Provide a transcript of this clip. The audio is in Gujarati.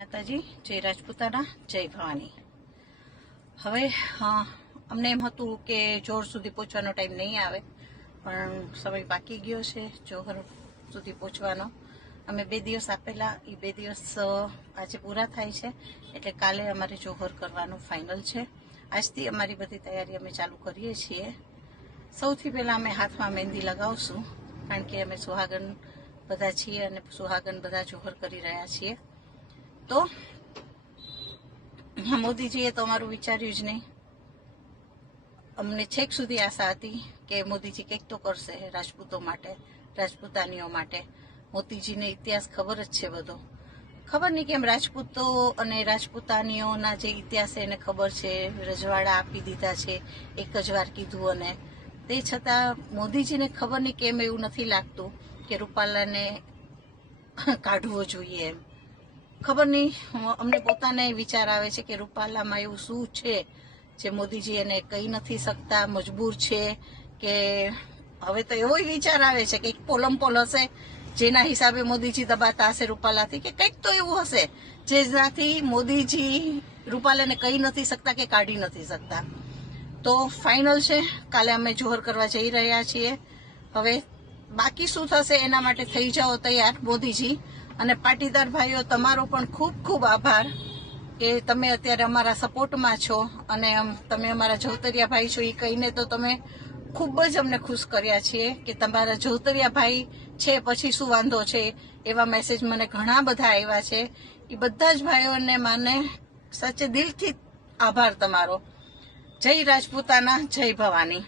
માતાજી, જય રાજપૂતાના, જય ભવાની। હવે અમને એમ હતું કે જોર સુધી પહોંચવાનો ટાઈમ નહીં આવે, પણ સમય બાકી ગયો છે જોહર સુધી પહોંચવાનો। અમે 2 દિવસ આપેલા, એ 2 દિવસ આજે પૂરા થાય છે, એટલે કાલે અમારે જોહર કરવાનું ફાઇનલ છે। આજથી અમારી બધી તૈયારી અમે ચાલુ કરીએ છીએ। સૌથી પહેલાં અમે હાથમાં મહેંદી લગાવશું, કારણ કે અમે સુહાગન બધા છીએ અને સુહાગન બધા જોહર કરી રહ્યા છીએ। તો મોદીજીએ તો અમારું વિચાર્યું જ નહીં। અમને છેક સુધી આશા હતી કે મોદીજી કંઈક તો કરશે રાજપૂતો માટે, રાજપૂતાનીઓ માટે। મોદીજીને ઇતિહાસ ખબર જ છે બધો। ખબર નહીં કેમ રાજપૂતો અને રાજપૂતાનીઓના જે ઇતિહાસ છે એને ખબર છે, રજવાડા આપી દીધા છે, એક જ વાર કીધું, અને તે છતાં મોદીજીને ખબર નહીં કેમ એવું નથી લાગતું કે રૂપાલાને કાઢવો જોઈએ એમ। ખબર નહીં, અમને પોતાને વિચાર આવે છે કે રૂપાલામાં એવું શું છે જે મોદીજી એને કહી નથી શકતા, મજબૂર છે, કે હવે તો એવો વિચાર આવે છે કે પોલમપોલ હશે જેના હિસાબે મોદીજી દબાતા હશે રૂપાલાથી, કે કંઈક તો એવું હશે જેનાથી મોદીજી રૂપાલાને કહી નથી શકતા કે કાઢી નથી શકતા। તો ફાઇનલ છે, કાલે અમે જોહર કરવા જઈ રહ્યા છીએ। હવે બાકી શું થશે એના માટે થઈ જાઓ તૈયાર મોદીજી। અને પાટીદાર ભાઈઓ, તમારો પણ ખૂબ ખૂબ આભાર કે તમે અત્યારે અમારા સપોર્ટમાં છો, અને તમે અમારા જવતરિયા ભાઈ છો એ કહીને તો તમે ખૂબ જ અમને ખુશ કર્યા છીએ કે તમારા જવતરિયા ભાઈ છે પછી શું વાંધો છે, એવા મેસેજ મને ઘણા બધા આવ્યા છે। એ બધા જ ભાઈઓને મને સાચે દિલથી આભાર તમારો। જય રાજપૂતાના, જય ભવાની।